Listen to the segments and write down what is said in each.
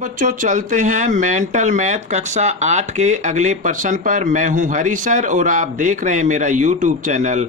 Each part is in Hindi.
बच्चों चलते हैं मेंटल मैथ कक्षा 8 के अगले प्रश्न पर। मैं हूं हरी सर और आप देख रहे हैं मेरा YouTube channel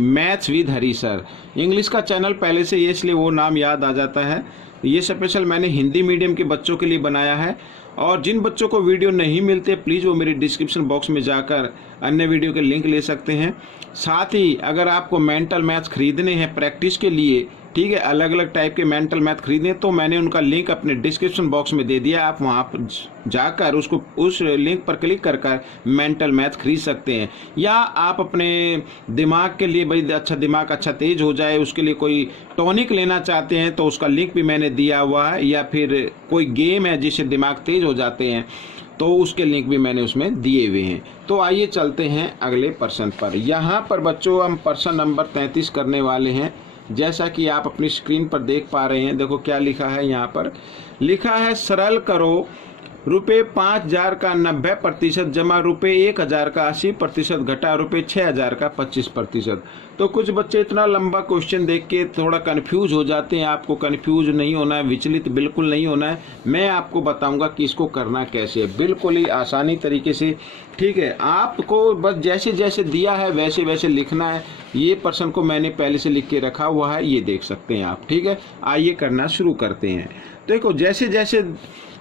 maths with Hari sir. English का चैनल पहले से ये इसलिए वो नाम याद आ जाता है। ये स्पेशल मैंने हिंदी मीडियम के बच्चों के लिए बनाया है और जिन बच्चों को वीडियो नहीं मिलते प्लीज़ वो मेरी डिस्क्रिप्शन बॉक्स में जाकर अन्य वीडियो के लिंक ले सकते हैं। साथ ही अगर आपको मेंटल मैथ्स खरीदने हैं प्रैक्टिस के लिए, ठीक है, अलग अलग टाइप के मेंटल मैथ खरीदने, तो मैंने उनका लिंक अपने डिस्क्रिप्शन बॉक्स में दे दिया। आप वहां पर जाकर उस लिंक पर क्लिक कर मेंटल मैथ खरीद सकते हैं। या आप अपने दिमाग के लिए, भाई दिमाग अच्छा तेज हो जाए, उसके लिए कोई टॉनिक लेना चाहते हैं तो उसका लिंक भी मैंने दिया हुआ है। या फिर कोई गेम है जिससे दिमाग तेज हो जाते हैं तो उसके लिंक भी मैंने उसमें दिए हुए हैं। तो आइए चलते हैं अगले प्रश्न पर। यहाँ पर बच्चों हम प्रश्न नंबर 33 करने वाले हैं। जैसा कि आप अपनी स्क्रीन पर देख पा रहे हैं, देखो क्या लिखा है। यहाँ पर लिखा है सरल करो रुपये 5000 का 90% जमा रुपये 1000 का 80% घटा रुपये 6000 का 25%। तो कुछ बच्चे इतना लंबा क्वेश्चन देख के थोड़ा कंफ्यूज हो जाते हैं। आपको कंफ्यूज नहीं होना है, विचलित बिल्कुल नहीं होना है। मैं आपको बताऊंगा कि इसको करना कैसे है, बिल्कुल ही आसानी तरीके से। ठीक है, आपको बस जैसे जैसे दिया है वैसे वैसे लिखना है। ये प्रश्न को मैंने पहले से लिख के रखा हुआ है, ये देख सकते हैं आप। ठीक है, आइए करना शुरू करते हैं। देखो जैसे जैसे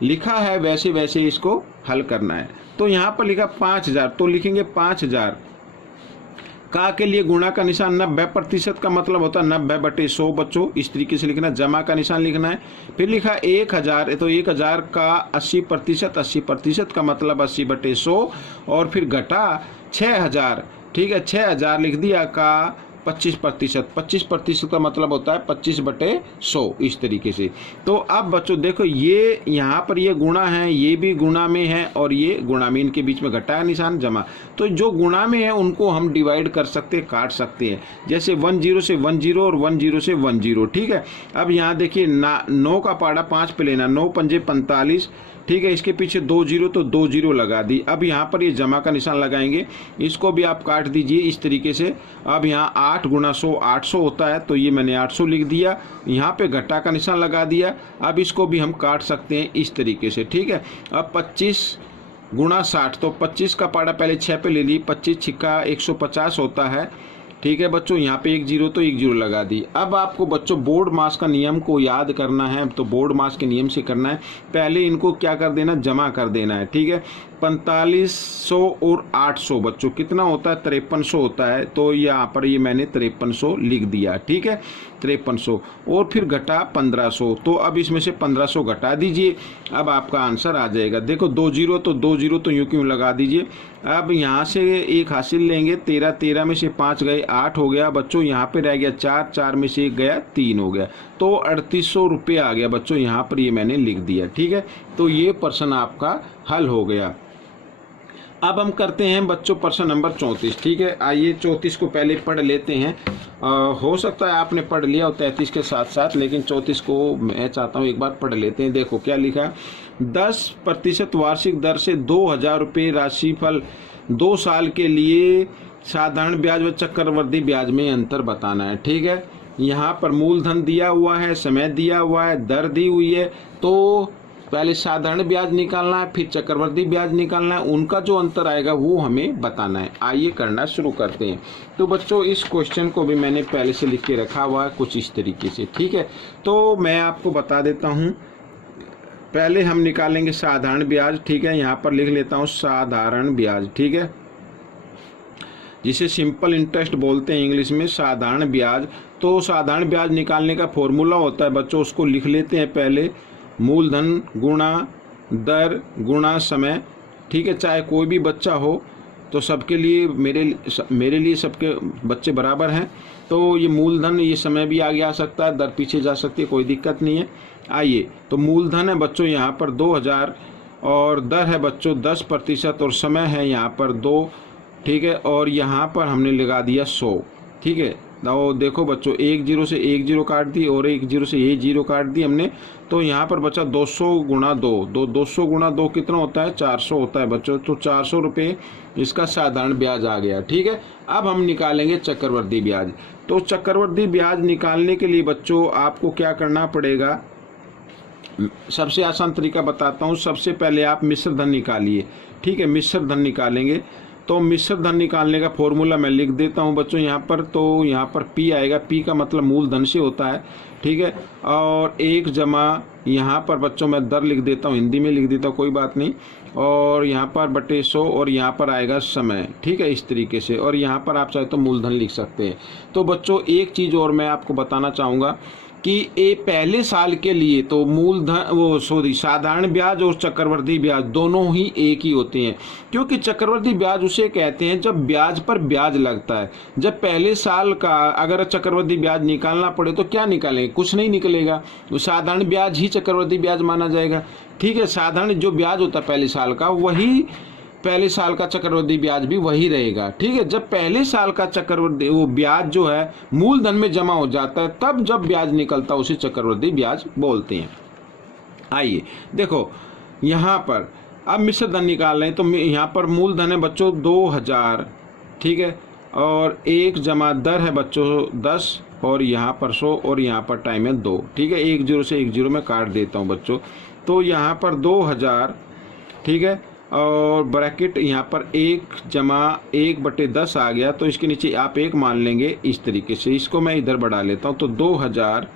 लिखा है वैसे वैसे इसको हल करना है। तो यहाँ पर लिखा 5000, तो लिखेंगे 5000 का के लिए गुणा का निशान 90% का मतलब होता है 90/100 बच्चों, इस तरीके से लिखना। जमा का निशान लिखना है। फिर लिखा 1000, तो 1000 का 80%, 80% का मतलब 80/100 और फिर घटा 6000। ठीक है, 6000 लिख दिया का 25%, 25% का मतलब होता है 25/100, इस तरीके से। तो अब बच्चों देखो ये यहाँ पर ये गुणा है, ये भी गुणा में है और ये गुणा में, इनके बीच में घटा निशान जमा। तो जो गुणा में है उनको हम डिवाइड कर सकते हैं, काट सकते हैं। जैसे 10 से 10 और 10 से 10। ठीक है, अब यहाँ देखिए 9 का पाड़ा 5 पे लेना, 9 पंजे 45। ठीक है, इसके पीछे 2 0 तो 2 0 लगा दी। अब यहाँ पर ये जमा का निशान लगाएंगे, इसको भी आप काट दीजिए इस तरीके से। अब यहाँ 8 गुणा 100 800 होता है, तो ये मैंने 800 लिख दिया। यहाँ पे घटा का निशान लगा दिया। अब इसको भी हम काट सकते हैं इस तरीके से। ठीक है, अब 25 गुणा 60, तो 25 का पाड़ा पहले 6 पे ले ली, 25 छिक्का 150 होता है। ठीक है बच्चों, यहाँ पे 1 0 तो 1 0 लगा दी। अब आपको बच्चों बोर्ड मास का नियम को याद करना है, तो बोर्ड मास के नियम से करना है। पहले इनको क्या कर देना, जमा कर देना है। ठीक है, 4500 और 800 बच्चों कितना होता है, 5300 होता है। तो यहाँ पर ये मैंने 5300 लिख दिया। ठीक है, 5300 और फिर घटा 1500, तो अब इसमें से 1500 घटा दीजिए। अब आपका आंसर आ जाएगा। देखो 2 0 तो 2 0 तो यूं क्यों लगा दीजिए। अब यहाँ से एक हासिल लेंगे, 13 13 में से 5 गए 8 हो गया बच्चों। यहाँ पे रह गया 4, 4 में से 1 गया 3 हो गया, तो 3800 रुपये आ गया बच्चों। यहाँ पर ये मैंने लिख दिया। ठीक है, तो ये प्रश्न आपका हल हो गया। अब हम करते हैं बच्चों प्रश्न नंबर 34। ठीक है, आइए 34 को पहले पढ़ लेते हैं। हो सकता है आपने पढ़ लिया और 33 के साथ साथ, लेकिन 34 को मैं चाहता हूँ एक बार पढ़ लेते हैं। देखो क्या लिखा है, 10% वार्षिक दर से 2000 रुपये राशिफल 2 साल के लिए साधारण ब्याज व चक्रवृद्धि ब्याज में अंतर बताना है। ठीक है, यहाँ पर मूलधन दिया हुआ है, समय दिया हुआ है, दर दी हुई है। तो पहले साधारण ब्याज निकालना है, फिर चक्रवृद्धि ब्याज निकालना है। उनका जो अंतर आएगा वो हमें बताना है। आइए करना शुरू करते हैं। तो बच्चों इस क्वेश्चन को भी मैंने पहले से लिख के रखा हुआ है कुछ इस तरीके से। ठीक है, तो मैं आपको बता देता हूँ। पहले हम निकालेंगे साधारण ब्याज। ठीक है, यहाँ पर लिख लेता हूँ साधारण ब्याज। ठीक है, जिसे सिंपल इंटरेस्ट बोलते हैं इंग्लिश में, साधारण ब्याज। तो साधारण ब्याज निकालने का फॉर्मूला होता है बच्चों, उसको लिख लेते हैं पहले। मूलधन गुणा दर गुणा समय। ठीक है, चाहे कोई भी बच्चा हो तो सबके लिए, मेरे लिए सबके बच्चे बराबर हैं। तो ये मूलधन, ये समय भी आगे आ सकता है, दर पीछे जा सकती है, कोई दिक्कत नहीं है। आइए, तो मूलधन है बच्चों यहाँ पर 2000 और दर है बच्चों 10% और समय है यहाँ पर 2। ठीक है, और यहाँ पर हमने लगा दिया 100। ठीक है, तो देखो बच्चों 1 0 से 1 0 काट दी और 1 0 से ये 0 काट दी हमने। तो यहाँ पर बचा 200 गुणा 2, 200 गुणा 2 कितना होता है, 400 होता है बच्चों। तो 400 रुपये इसका साधारण ब्याज आ गया। ठीक है, अब हम निकालेंगे चक्रवृद्धि ब्याज। तो चक्रवृद्धि ब्याज निकालने के लिए बच्चों आपको क्या करना पड़ेगा, सबसे आसान तरीका बताता हूँ। सबसे पहले आप मिश्र धन निकालिए, ठीक है। मिश्र धन निकालेंगे तो मिश्र धन निकालने का फॉर्मूला मैं लिख देता हूँ बच्चों यहाँ पर। तो यहाँ पर P आएगा, P का मतलब मूलधन से होता है, ठीक है। और 1 जमा यहाँ पर बच्चों मैं दर लिख देता हूँ, हिंदी में लिख देता हूँ, कोई बात नहीं। और यहाँ पर बटे 100 और यहाँ पर आएगा समय, ठीक है, इस तरीके से। और यहाँ पर आप चाहे तो मूलधन लिख सकते हैं। तो बच्चों एक चीज़ और मैं आपको बताना चाहूँगा कि ये पहले साल के लिए तो मूलधन साधारण ब्याज और चक्रवृद्धि ब्याज दोनों ही एक ही होते हैं, क्योंकि चक्रवृद्धि ब्याज उसे कहते हैं जब ब्याज पर ब्याज लगता है। जब पहले साल का अगर चक्रवृद्धि ब्याज निकालना पड़े तो क्या निकालेंगे, कुछ नहीं निकलेगा, तो साधारण ब्याज ही चक्रवृद्धि ब्याज माना जाएगा, ठीक है। साधारण जो ब्याज होता है पहले साल का, वही पहले साल का चक्रवृद्धि ब्याज भी वही रहेगा, ठीक है। जब पहले साल का चक्रवृद्धि वो ब्याज जो है मूलधन में जमा हो जाता है, तब जब ब्याज निकलता है उसे चक्रवृद्धि ब्याज बोलते हैं। आइए देखो यहाँ पर अब मिश्र धन निकाल रहे हैं। तो यहाँ पर मूलधन है बच्चों 2000, ठीक है। और 1 जमा दर है बच्चों 10 और यहाँ पर 100 और यहाँ पर टाइम है 2, ठीक है। 1 0 से 1 0 में काट देता हूँ बच्चों। तो यहाँ पर 2000, ठीक है। और ब्रैकेट यहाँ पर 1 जमा 1/10 आ गया, तो इसके नीचे आप 1 मान लेंगे इस तरीके से। इसको मैं इधर बढ़ा लेता हूँ, तो 2000,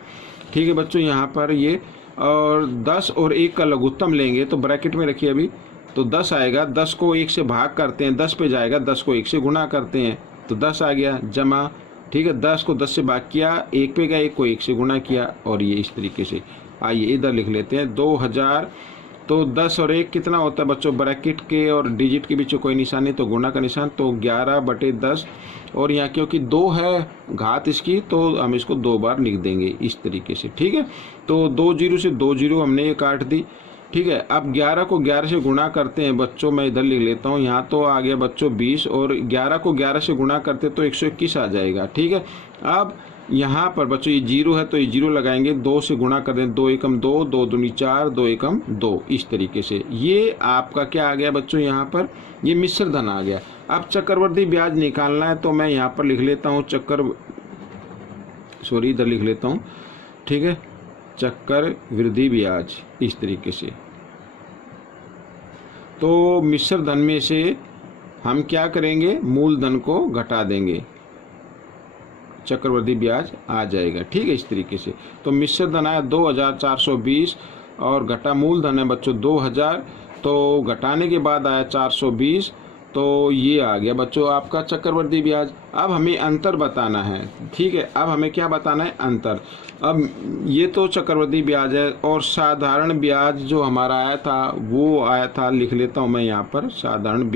ठीक है बच्चों। यहाँ पर ये और 10 और 1 का लघुत्तम लेंगे तो ब्रैकेट में रखिए अभी, तो 10 आएगा। 10 को 1 से भाग करते हैं, 10 पे जाएगा, 10 को 1 से गुणा करते हैं तो 10 आ गया, जमा, ठीक है। 10 को 10 से भाग किया, 1 पे गया, 1 को 1 से गुणा किया, और ये इस तरीके से। आइए इधर लिख लेते हैं 2000। तो 10 और 1 कितना होता है बच्चों, ब्रैकेट के और डिजिट के बीच कोई निशान नहीं, तो गुणा का निशान, तो 11/10। और यहाँ क्योंकि 2 है घात इसकी, तो हम इसको 2 बार लिख देंगे इस तरीके से, ठीक है। तो 2 0 से 2 0 हमने ये काट दी, ठीक है। अब 11 को 11 से गुणा करते हैं बच्चों, मैं इधर लिख लेता हूँ। यहाँ तो आ गया बच्चों 20, और 11 को 11 से गुणा करते तो 121 आ जाएगा, ठीक है। अब यहाँ पर बच्चों ये 0 है तो ये 0 लगाएंगे, 2 से गुणा कर दें, 2 एकम 2, 2 दूनी 4, 2 एकम 2, इस तरीके से। ये आपका क्या आ गया बच्चों, यहाँ पर ये मिश्र धन आ गया। अब चक्रवृद्धि ब्याज निकालना है, तो मैं यहाँ पर लिख लेता हूँ इधर लिख लेता हूँ, ठीक है, चक्रवृद्धि ब्याज इस तरीके से। तो मिश्र धन में से हम क्या करेंगे, मूलधन को घटा देंगे, चक्रवृद्धि ब्याज आ जाएगा, ठीक है, इस तरीके से। तो मिश्र धन आया 2420 और घटा मूलधन है बच्चों 2000, तो घटाने के बाद आया 420, तो ये आ गया बच्चों आपका चक्रवृद्धि ब्याज। अब हमें अंतर बताना है, ठीक है। अब हमें क्या बताना है, अंतर। अब ये तो चक्रवृद्धि ब्याज है, और साधारण ब्याज जो हमारा आया था वो आया था, लिख लेता हूँ मैं यहाँ पर, साधारण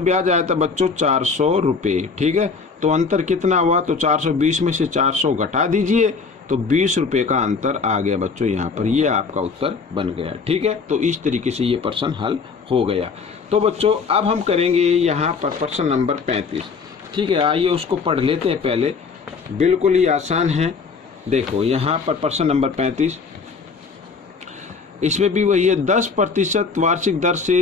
ब्याज आया था बच्चों 400 रुपये, ठीक है। तो अंतर कितना हुआ, तो 420 में से 400 घटा दीजिए, तो 20 रुपये का अंतर आ गया बच्चों यहाँ पर। ये आपका उत्तर बन गया, ठीक है। तो इस तरीके से ये प्रश्न हल हो गया। तो बच्चों अब हम करेंगे यहाँ पर प्रश्न नंबर 35, ठीक है। आइए उसको पढ़ लेते हैं पहले, बिल्कुल ही आसान है। देखो यहाँ पर प्रश्न नंबर 35, इसमें भी वही है, 10% वार्षिक दर से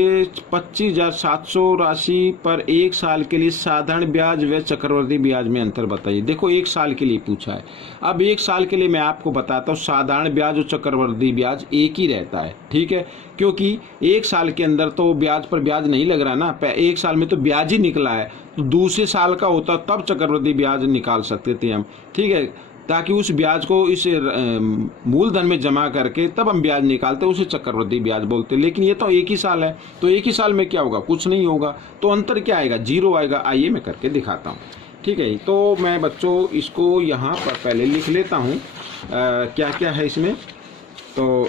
25,700 राशि पर 1 साल के लिए साधारण ब्याज व चक्रवृद्धि ब्याज में अंतर बताइए। देखो 1 साल के लिए पूछा है। अब 1 साल के लिए मैं आपको बताता हूँ, साधारण ब्याज और चक्रवृद्धि ब्याज एक ही रहता है, ठीक है, क्योंकि 1 साल के अंदर तो ब्याज पर ब्याज नहीं लग रहा ना, 1 साल में तो ब्याज ही निकला है। तो दूसरे साल का होता तब चक्रवृद्धि ब्याज निकाल सकते थे हम, ठीक है, ताकि उस ब्याज को इस मूलधन में जमा करके तब हम ब्याज निकालते, उसे चक्रवृद्धि ब्याज बोलते। लेकिन ये तो 1 ही साल है, तो 1 ही साल में क्या होगा, कुछ नहीं होगा, तो अंतर क्या आएगा, 0 आएगा। आइए मैं करके दिखाता हूँ, ठीक है। तो मैं बच्चों इसको यहाँ पर पहले लिख लेता हूँ क्या क्या है इसमें। तो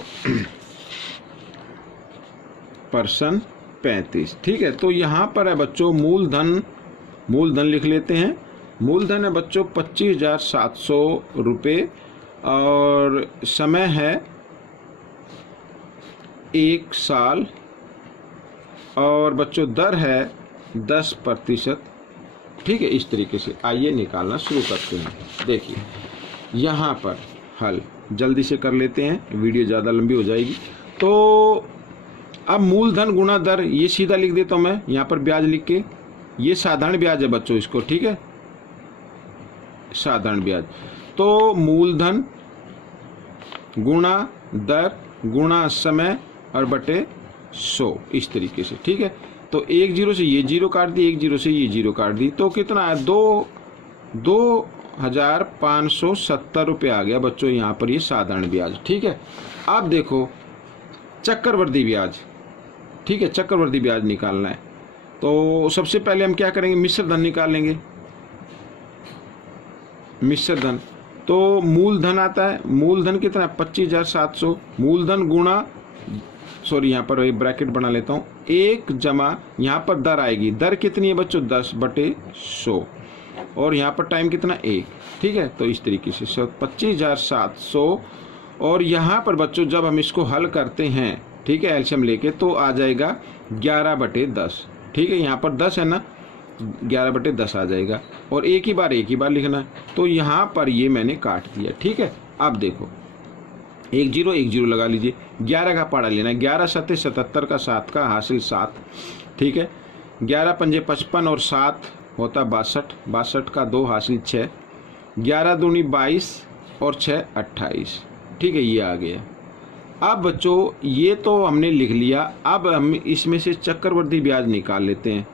प्रश्न 35, ठीक है। तो यहाँ पर है बच्चों मूलधन लिख लेते हैं। मूलधन है बच्चों 25,700 रुपये, और समय है 1 साल, और बच्चों दर है 10%, ठीक है, इस तरीके से। आइए निकालना शुरू करते हैं। देखिए यहाँ पर हल जल्दी से कर लेते हैं, वीडियो ज़्यादा लंबी हो जाएगी। तो अब मूलधन गुणा दर, ये सीधा लिख देता हूँ मैं यहाँ पर ब्याज लिख के। ये साधारण ब्याज है बच्चों, इसको, ठीक है, साधारण ब्याज। तो मूलधन गुणा दर गुणा समय और बटे 100, इस तरीके से। ठीक है, तो एक जीरो से ये जीरो काट दी, एक जीरो से ये जीरो काट दी, तो कितना है 2,570 रुपये आ गया बच्चों यहाँ पर ये साधारण ब्याज। ठीक है, अब देखो चक्रवर्ती ब्याज। ठीक है, चक्रवर्ती ब्याज निकालना है तो सबसे पहले हम क्या करेंगे, मिश्र धन निकाल लेंगे। मिश्र धन तो मूलधन आता है, मूलधन कितना है 25,700, मूलधन गुणा, सॉरी यहाँ पर एक ब्रैकेट बना लेता हूँ, 1 जमा यहाँ पर दर आएगी, दर कितनी है बच्चों 10/100, और यहाँ पर टाइम कितना 1। ठीक है, तो इस तरीके से 25,700, और यहाँ पर बच्चों जब हम इसको हल करते हैं, ठीक है, एलसीएम लेके, तो आ जाएगा 11/10। ठीक है, यहाँ पर 10 है ना, 11/10 आ जाएगा, और एक ही बार लिखना है, तो यहाँ पर ये मैंने काट दिया। ठीक है, अब देखो एक जीरो लगा लीजिए, 11 का पाड़ा लेना है, 11 सत्ते 77 का 7 का हासिल 7। ठीक है, 11 पंजे 55 और 7 होता 62, 62 का 2 हासिल 6, 11 दूनी 22 और 6 28। ठीक है, ये आ गया। अब बच्चों ये तो हमने लिख लिया, अब हम इसमें से चक्रवर्ती ब्याज निकाल लेते हैं।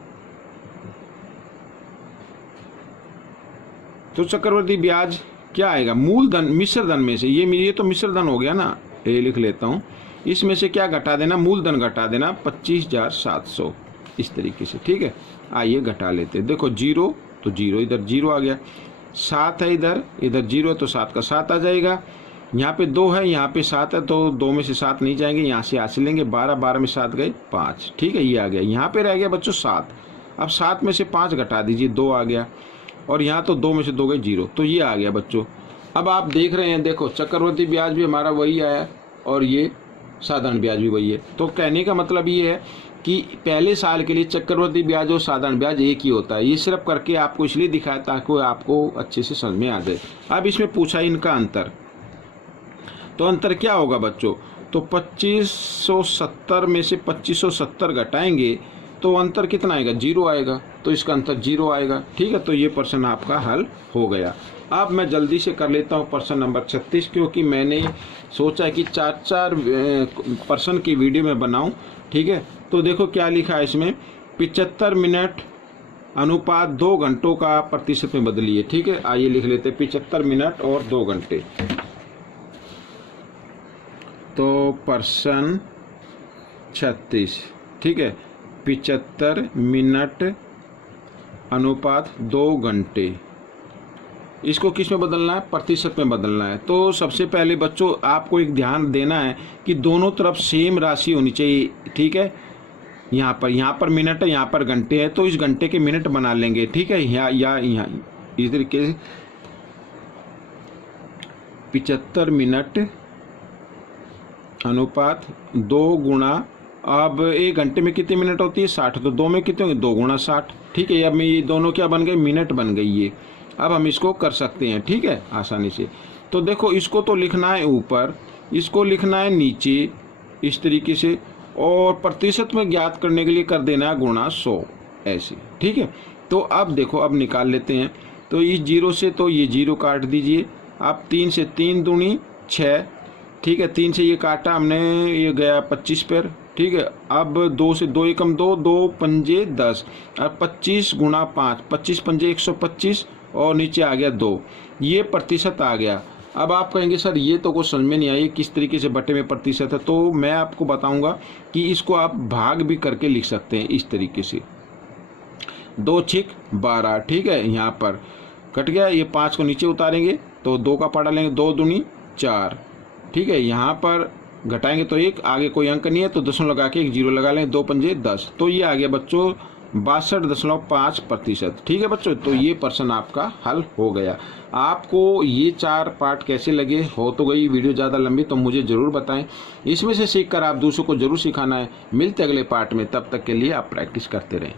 तो चक्रवर्ती ब्याज क्या आएगा, मूलधन मिश्र धन में से, ये तो मिश्र धन हो गया ना, ये लिख लेता हूँ, इसमें से क्या घटा देना, मूलधन घटा देना 25,700, इस तरीके से। ठीक है, आइए घटा लेते हैं। देखो जीरो तो जीरो, इधर जीरो आ गया, 7 है इधर जीरो है तो 7 का 7 आ जाएगा, यहाँ पे 2 है, यहाँ पे 7 है, तो 2 में से 7 नहीं जाएंगे, यहाँ से आसे लेंगे, 12 में 7 गए 5। ठीक है, ये आ गया, यहाँ पे रह गया बच्चों 7, अब 7 में से 5 घटा दीजिए, 2 आ गया, और यहाँ तो 2 में से 2 गए 0, तो ये आ गया बच्चों। अब आप देख रहे हैं, देखो चक्रवर्ती ब्याज भी हमारा वही आया और ये साधारण ब्याज भी वही है। तो कहने का मतलब ये है कि पहले साल के लिए चक्रवर्ती ब्याज और साधारण ब्याज एक ही होता है। ये सिर्फ करके आपको इसलिए दिखाया ताकि आपको अच्छे से समझ में आ जाए। अब इसमें पूछा इनका अंतर, तो अंतर क्या होगा बच्चों, तो 2570 में से 2570 घटाएंगे तो अंतर कितना आएगा, 0 आएगा, तो इसका अंतर 0 आएगा। ठीक है, तो ये प्रश्न आपका हल हो गया। अब मैं जल्दी से कर लेता हूँ प्रश्न नंबर 36, क्योंकि मैंने सोचा है कि 4 प्रश्न की वीडियो में बनाऊँ। ठीक है, तो देखो क्या लिखा है इसमें, 75 मिनट अनुपात 2 घंटों का प्रतिशत में बदलिए। ठीक है, आइए लिख लेते हैं 75 मिनट और 2 घंटे। तो प्रश्न 36, ठीक है, 75 मिनट अनुपात 2 घंटे, इसको किस में बदलना है, प्रतिशत में बदलना है। तो सबसे पहले बच्चों आपको एक ध्यान देना है कि दोनों तरफ सेम राशि होनी चाहिए। ठीक है, यहाँ पर मिनट है, यहाँ पर घंटे है, तो इस घंटे के मिनट बना लेंगे। ठीक है, यहाँ इस तरीके से 75 मिनट अनुपात 2 गुणा, अब 1 घंटे में कितने मिनट होती है 60, तो 2 में कितने होंगे 2 गुणा 60। ठीक है, अब ये दोनों क्या बन गए, मिनट बन गई ये। अब हम इसको कर सकते हैं, ठीक है, आसानी से। तो देखो इसको तो लिखना है ऊपर, इसको लिखना है नीचे, इस तरीके से, और प्रतिशत में ज्ञात करने के लिए कर देना है गुणा 100, ऐसे। ठीक है, तो अब देखो अब निकाल लेते हैं। तो इस 0 से तो ये 0 काट दीजिए, अब 3 से 3 दूनी 6। ठीक है, 3 से ये काटा हमने, ये गया 25 पर। ठीक है, अब 2 से 2 एकम 2, 2 पंजे 10, अब 25 गुणा 5, 25 पंजे 125, और नीचे आ गया 2, ये प्रतिशत आ गया। अब आप कहेंगे सर ये तो कुछ समझ में नहीं आई, किस तरीके से बटे में प्रतिशत है, तो मैं आपको बताऊंगा कि इसको आप भाग भी करके लिख सकते हैं इस तरीके से, 2 छिक 12। ठीक है, यहाँ पर कट गया, ये 5 को नीचे उतारेंगे तो 2 का पाड़ा लेंगे, 2 दूनी 4। ठीक है, यहाँ पर घटाएंगे तो 1, आगे कोई अंक नहीं है तो दशमलव लगा के एक 0 लगा लें, 2 पंजे 10, तो ये आ गया बच्चों 62.5%। ठीक है बच्चों, तो ये प्रश्न आपका हल हो गया। आपको ये 4 पार्ट कैसे लगे, हो तो गई वीडियो ज़्यादा लंबी तो मुझे ज़रूर बताएं, इसमें से सीखकर आप दूसरों को ज़रूर सिखाना है। मिलते अगले पार्ट में, तब तक के लिए आप प्रैक्टिस करते रहें।